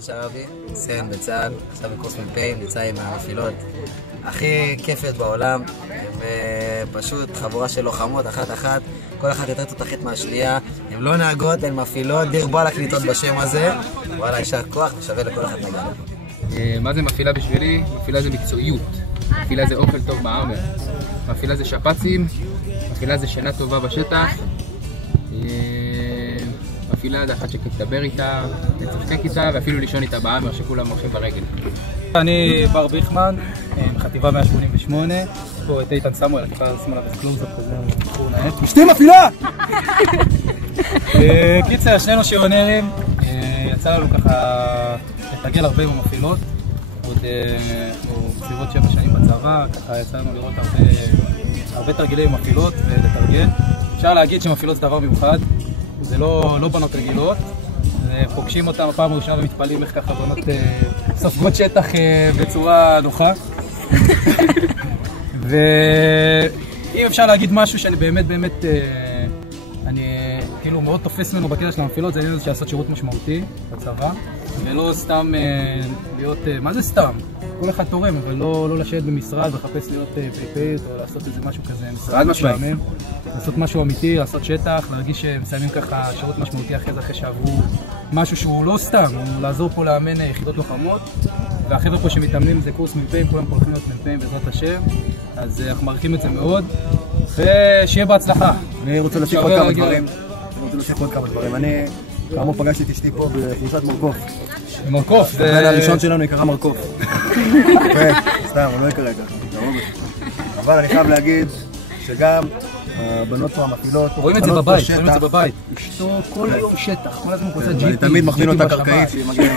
אלון שרבי, סיים בצה"ל, עכשיו בקורס מ"פים, נמצא עם המפעילות הכי כיפיות בעולם, ופשוט חבורה של לוחמות, אחת-אחת, כל אחת יותר תותחית מהשנייה, הן לא נהגות, הן מפעילות, דיר בא לקליטות בשם הזה, וואלה, יישר כוח ושווה לכל אחת נגע. מה זה מפעילה בשבילי? מפעילה זה מקצועיות, מפעילה זה אוכל טוב בארמר, מפעילה זה שפצים, מפעילה זה שינה טובה בשטח, מפעילה זה אחת שכיף לדבר איתה, לצחקק איתה ואפילו לישון איתה באמר שכולם הולכים ברגל. אני בר ביכמן, חטיבה 188, פה את איתן סמואל, אני יכולה לשים עליו את קלוז-אפ כזה, בחור נאה. אשתי מפעילה! קיצר, שנינו שיונרים, יצא לנו ככה לתרגל הרבה עם המפעילות, עוד בסביבות 7 שנים בצבא, ככה יצא לנו לראות הרבה תרגילים עם מפעילות ולתרגל. אפשר להגיד שמפעילות זה דבר מיוחד, זה לא בנות רגילות, פוגשים אותם הפעם הראשונה ומתפעלים איך ככה בנות סופגות שטח בצורה נוחה. ואם אפשר להגיד משהו שאני באמת אני כאילו מאוד תופס ממנו בקטע של המפעילות, זה העניין הזה לעשות שירות משמעותי בצבא, ולא סתם להיות, מה זה סתם? כל אחד תורם, אבל לא לשבת במשרד ולחפש להיות פייפייט או לעשות איזה משהו כזה משרד משעמם. לעשות משהו אמיתי, לעשות שטח, להרגיש שמסיימים ככה שירות משמעותי אחרי שעברו משהו שהוא לא סתם, הוא לעזור פה לאמן יחידות לוחמות, והחבר'ה פה שמתאמנים זה קורס מ"פים, כולם פה הולכים להיות מ"פים בעזרת השם, אז אנחנו מעריכים את זה מאוד, ושיהיה בהצלחה. אני רוצה להוסיף עוד כמה דברים. אני כאמור פגשתי את אשתי פה בחורשת מרקוף. מרקוף? הבן הראשון שלנו יקרה מרקוף. סתם, הוא לא יקרה ככה. אבל אני חייב להגיד שגם הבנות פה המפעילות, רואים את זה בבית, אשתו כל היום שטח, כל הזמן קוצה ג'יפי. אני תמיד מכווין אותה קרקעית שהיא מגיעה.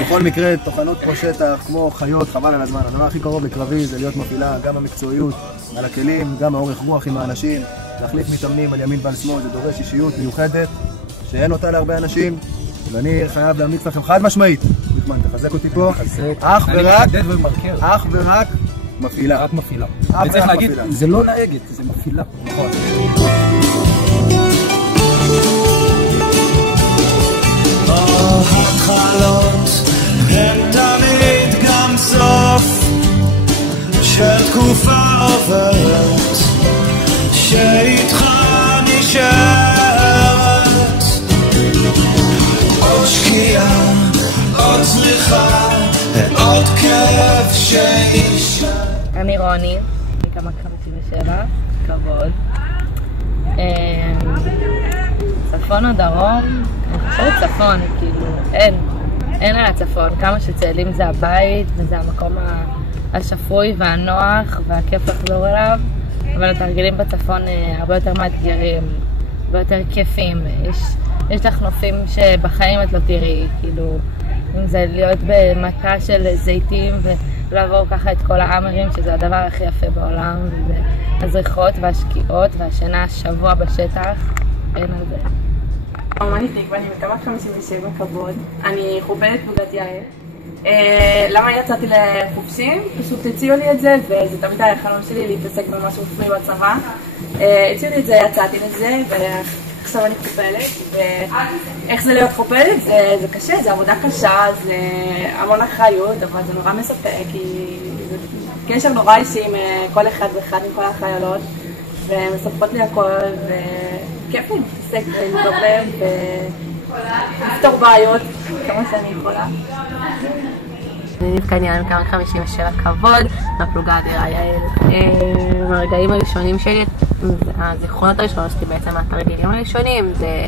בכל מקרה, טוחנות פה שטח כמו חיות, חבל על הזמן. הדבר הכי קרוב לקרבי זה להיות מפעילה, גם המקצועיות על הכלים, גם האורך רוח עם האנשים, להחליף מתאמנים על ימין ועל שמאל, זה דורש אישיות מיוחדת שאין אותה להרבה אנשים, ואני חייב להמליץ לכם חד משמעית, ביכמן, תחזק אותי פה, אך ורק מפעילה. רק מפעילה. וצריך להגיד, זה לא נהגת, זה מפעילה. נכון. התחלות הם תמיד גם סוף של תקופה עוברת שאיתך נשארת עוד שקיעה, עוד צריכה, עוד כאב שנשאר. אני רוני, אני כמה 57, כבוד. צפון או דרום? אני חושבת צפון, כאילו, אין על הצפון. כמה שצאלים זה הבית, וזה המקום השפוי והנוח, והכיף לחזור אליו. אבל התרגילים בצפון הרבה יותר מאתגרים, הרבה יותר כיפים. יש לך נופים שבחיים את לא תראי, כאילו, אם זה להיות במכה של זיתים ולעבור ככה את כל האמרים, שזה הדבר הכי יפה בעולם, הזריחות והשקיעות והשינה השבוע בשטח, אין על זה. אני תקווה, אני מקמת 57 כבוד, אני חופלת פלוגת יאיר. למה יצאתי לחופשים? פשוט הציעו לי את זה, וזה תמיד היה חלום שלי להתעסק במשהו חופשי בצבא. הציעו לי את זה, יצאתי לזה, ועכשיו אני חופלת. ואיך זה להיות חופלת? זה קשה, זה עבודה קשה, זה המון אחריות, אבל זה נורא מספק, כי זה קשר נורא אישי עם כל אחד ואחד עם כל החיילות, ומספקות לי הכל, וכיף לי להתעסק ולדאוג להם ולפתור בעיות כמה שאני יכולה. אני נפקדיה מכמה 57 כבוד, מהפלוגה אדירה יעל. מהרגעים הראשונים שלי, הזיכרונות הראשונות שלי בעצם מהתרגילים הראשונים, זה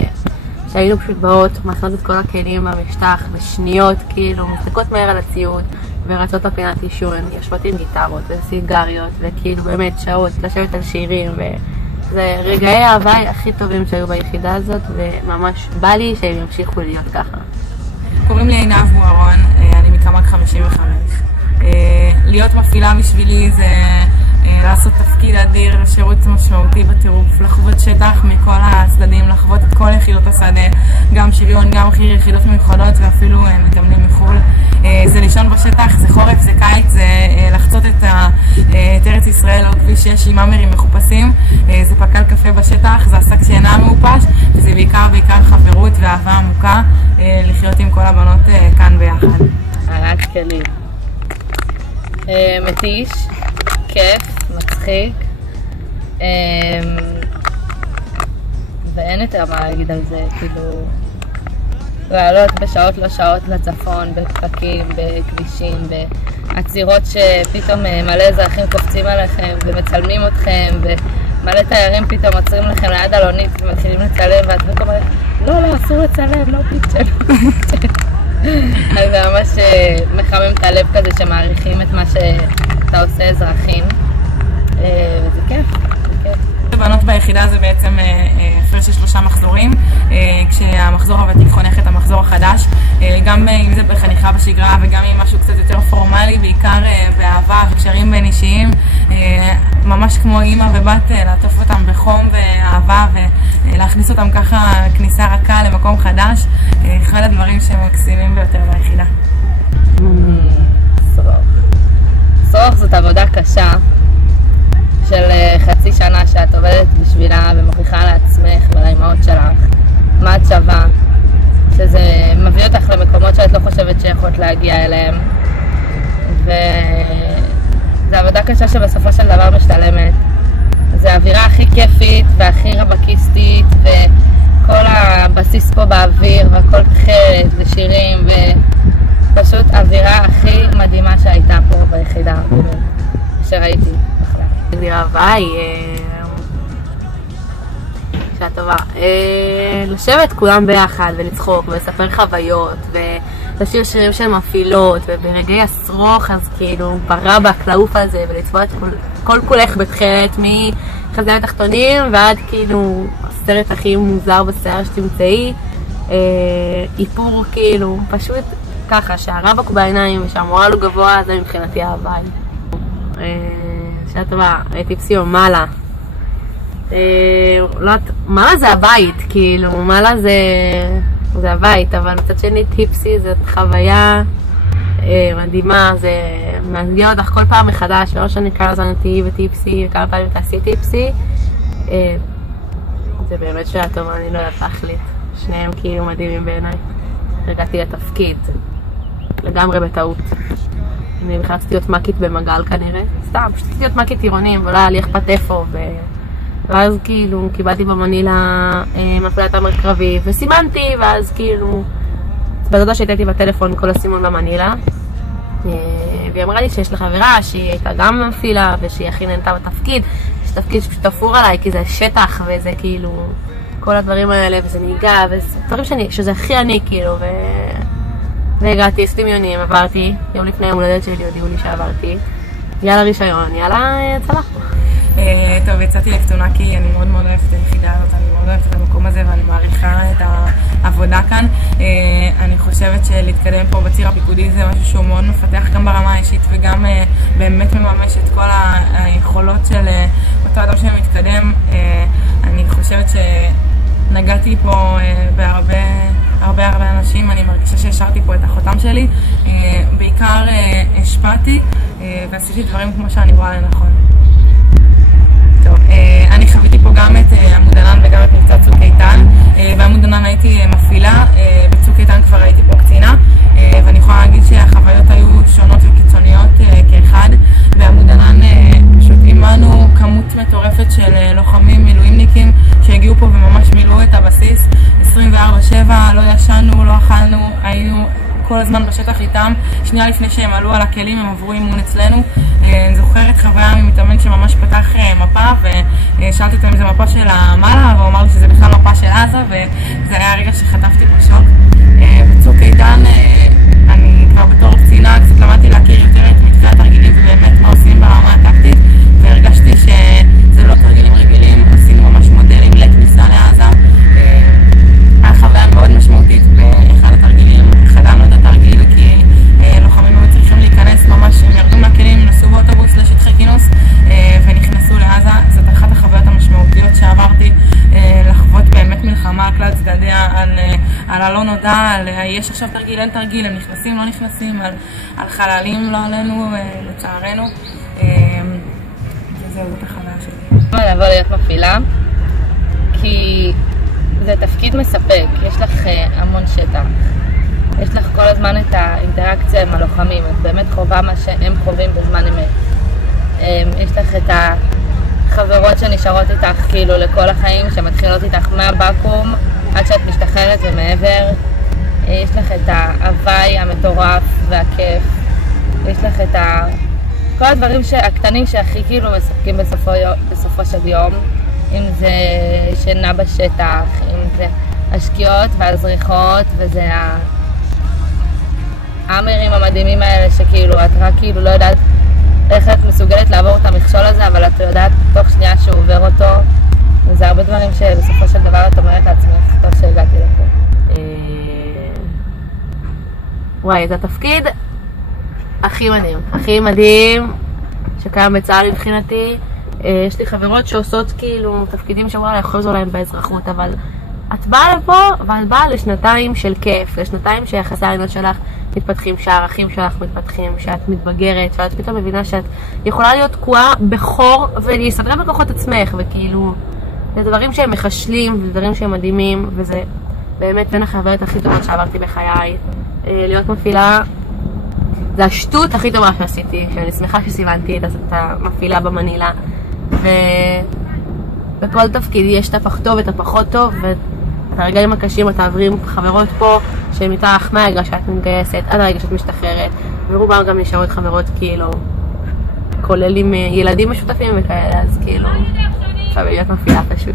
שהיינו פשוט באות, מכנות את כל הכלים במשטח בשניות, כאילו מסתכלות מהר על הציוד ורצות לפינת עישון, יושבות עם גיטרות וסיגריות וכאילו באמת שעות לשבת על שירים, וזה רגעי האהבה הכי טובים שהיו ביחידה הזאת, וממש בא לי שהם ימשיכו להיות ככה. קוראים לי עינב בוארון, אני מקמ"ג 55. להיות מפעילה בשבילי זה לעשות תפקיד אדיר, שירות משמעותי בטירוף, לחוות שטח מכל הצדדים, לחוות את כל יחידות השדה, גם שריון, גם יחידות מיוחדות ואפילו מתאמנים מחו"ל. זה לישון בשטח, זה חורף, זה קיץ, זה לחצות את ארץ ישראל או כביש 6 עם אמרים מחופשים. זה פקל קפה בשטח, זה עסק שאינה מעופש, וזה בעיקר חברות ואהבה עמוקה לחיות עם כל הבנות כאן ביחד. עלת כלים. מתיש, כיף, מצחיק, ואין יותר מה להגיד על זה, כאילו לעלות בשעות לא שעות לצפון, בפקקים, בכבישים, בעצירות שפתאום מלא אזרחים קופצים עליכם ומצלמים אתכם, ומלא תיירים פתאום עוצרים לכם ליד אלונית ומתחילים לצלם, ואת אומרת, לא, אסור לצלם, לא פיצ'ר. אז זה ממש מחמם את הלב כזה שמעריכים את מה שאתה עושה אזרחים, וזה כיף, זה כיף. בנות ביחידה זה בעצם הפרש של 3 מחזורים, כשהמחזור הוותיק חונך את המחזור החדש, גם אם זה בחניכה בשגרה וגם אם משהו קצת יותר פורמלי, בעיקר באהבה וקשרים בין אישיים, ממש כמו אימא ובת, לעטוף אותם בחום ואהבה ולהכניס אותם ככה כניסה רכה למקום חדש, אחד הדברים שמקסימים ביותר ביחידה. שרוך זאת עבודה קשה של חצי שנה שאת עובדת בשבילה ומוכיחה לעצמך ולאימהות שלך מה את שווה, שזה מביא אותך למקומות שאת לא חושבת שיכולת להגיע אליהם, וזו עבודה קשה שבסופו של דבר משתלמת. זה האווירה הכי כיפית והכי רבקיסטית, וכל הבסיס פה באוויר והכל תחרת ושירים, ופשוט אווירה הכי מדהימה שהייתה פה ביחידה שראיתי. הגדירה הבאה היא שעה טובה. לשבת כולם ביחד ולצחוק ולספר חוויות ולשיר שירים של מפעילות, וברגעי השרוך אז כאילו ברבק לעוף על זה ולצבוע את כל כולך בתחילת מחזי התחתונים ועד כאילו הסרט הכי מוזר בשיער שתמצאי, איפור כאילו פשוט ככה שהרבק הוא בעיניים ושהמורל הוא גבוה, זה מבחינתי אהבה. שעה טובה, טיפסי או מעלה. מעלה זה הבית, כאילו, מעלה זה הבית, אבל מצד שני טיפסי זאת חוויה מדהימה, זה מאתגר אותך כל פעם מחדש, לא שאני כמה זמן תהיי וטיפסי, וכמה פעמים תעשי טיפסי. זה באמת שעה טובה, אני לא יודעת להחליט. שניהם כאילו מדהימים בעיניי. הגעתי לתפקיד, לגמרי בטעות. אני בכלל רציתי להיות מקית במגל כנראה, סתם, רציתי להיות מקית עירונים, ולא היה לי אכפת איפה, ואז כאילו קיבלתי במנילה מפעילת המרכבי, וסימנתי, ואז כאילו, בדודה שהייתי בטלפון כל הסימון במנילה, והיא אמרה לי שיש לחברה שהיא הייתה גם מפעילה, ושהיא הכי נהנתה בתפקיד, יש תפקיד שפשוט תפור עליי, כי זה שטח, וזה כאילו, כל הדברים האלה, וזה נהיגה, וזה דברים שזה הכי אני כאילו, והגעתי, עשיתי מיונים, עברתי, יום לפני יום הולדת שלי הודיעו לי שעברתי, יאללה רישיון, יאללה צלח. טוב, יצאתי לכתונה כי אני מאוד מאוד אוהבת את היחידה הזאת, אני מאוד אוהבת את המקום הזה ואני מעריכה את העבודה כאן. אני חושבת שלהתקדם פה בציר הפיקודי זה משהו שהוא מאוד מפתח גם ברמה האישית וגם באמת מממש את כל היכולות של אותו אדם שמתקדם. אני חושבת שנגעתי פה בהרבה אנשים, אני מרגישה שהשארתי פה את החותם שלי, בעיקר השפעתי ועשיתי דברים כמו שאני רואה לנכון. טוב, אני חוויתי פה גם את עמוד ענן וגם את מבצע צוק איתן. בעמוד ענן הייתי מפעילה, בצוק איתן כבר הייתי פה קצינה, ואני יכולה להגיד שהחוויות היו שונות וקיצוניות כאחד. בעמוד ענן פשוט אימנו כמות מטורפת של לוחמים מילואימניקים שהגיעו פה וממש מילאו את הבסיס 24/7, לא ישנו, לא אכלנו, היינו כל הזמן בשטח איתם. שנייה לפני שהם עלו על הכלים הם עברו אימון אצלנו. אני זוכרת חוויה ממתאמן שממש פתח מפה ושאלתי אותו אם זה מפה של המעלה, והוא אמר לי שזה בכלל מפה של עזה, וזה היה הרגע שחטפתי בשוק. בצוק איתן אני כבר בתור קצינה קצת למדתי להכיר יותר את מתווה התרגילים ובאמת מה עושים ברמה הטקטית, והרגשתי שזה לא תרגילים רגילים, עשינו ממש מודלים לכניסה לעזה. היה חוויה מאוד משמעותית באחד התרגילים, חדמנו את התרגיל כי לוחמים היו צריכים להיכנס ממש, הם ירדו מהכלים, נסעו באוטובוס לשטחי כינוס ונכנסו לעזה. זאת אחת החוויות המשמעותיות שעברתי, לחוות באמת מלחמה על כלל צדדיה, על הלא נודע, על יש עכשיו תרגיל, אין תרגיל, הם נכנסים, לא נכנסים, על חללים לא עלינו לצערנו. זהו, בתחנה שלי. למה לבוא להיות מפעילה? כי זה תפקיד מספק, יש לך המון שטח. יש לך כל הזמן את האינטראקציה עם הלוחמים, את באמת חובה מה שהם חווים בזמן אמת. יש לך את החברות שנשארות איתך כאילו לכל החיים, שמתחילות איתך מהבקו"ם עד שאת משתחררת ומעבר. יש לך את ההוואי המטורף והכיף. יש לך את כל הדברים הקטנים שהכי כאילו מספקים בסופו של יום. אם זה שינה בשטח, אם זה השקיעות והזריחות, וזה האמרים המדהימים האלה שכאילו את רק כאילו לא יודעת איך את מסוגלת לעבור את המכשול הזה, אבל את יודעת תוך שנייה שהוא עובר אותו. וזה הרבה דברים שבסופו של דבר את אומרת לעצמך, טוב שהגעתי לפה. וואי, זה התפקיד הכי מדהים שקיים בצה"ל מבחינתי. יש לי חברות שעושות כאילו תפקידים שאולי יחוזו להם באזרחות, אבל את באה לפה ואת באה לשנתיים של כיף, לשנתיים שיחסי האנוש שלך מתפתחים, שהערכים שלך מתפתחים, שאת מתבגרת, שאת פתאום מבינה שאת יכולה להיות תקועה בחור ולהסתדר בכוחות עצמך, וכאילו זה דברים שהם מחשלים, זה דברים שהם מדהימים, וזה באמת בין החברות הכי טובות שעברתי בחיי. להיות מפעילה זה השטות הכי טובה שעשיתי, שאני שמחה שסיוונתי את המפעילה במנילה. ובכל תפקיד יש את הפח טוב ואת הפחות טוב, ואת הרגעים הקשים אתה עוברים חברות פה שהן איתך מהרגע שאת מתגייסת עד הרגע שאת משתחררת, ורובם גם נשארות חברות כאילו כולל עם ילדים משותפים וכאלה, אז כאילו אפשר להיות מפעילה פשוט.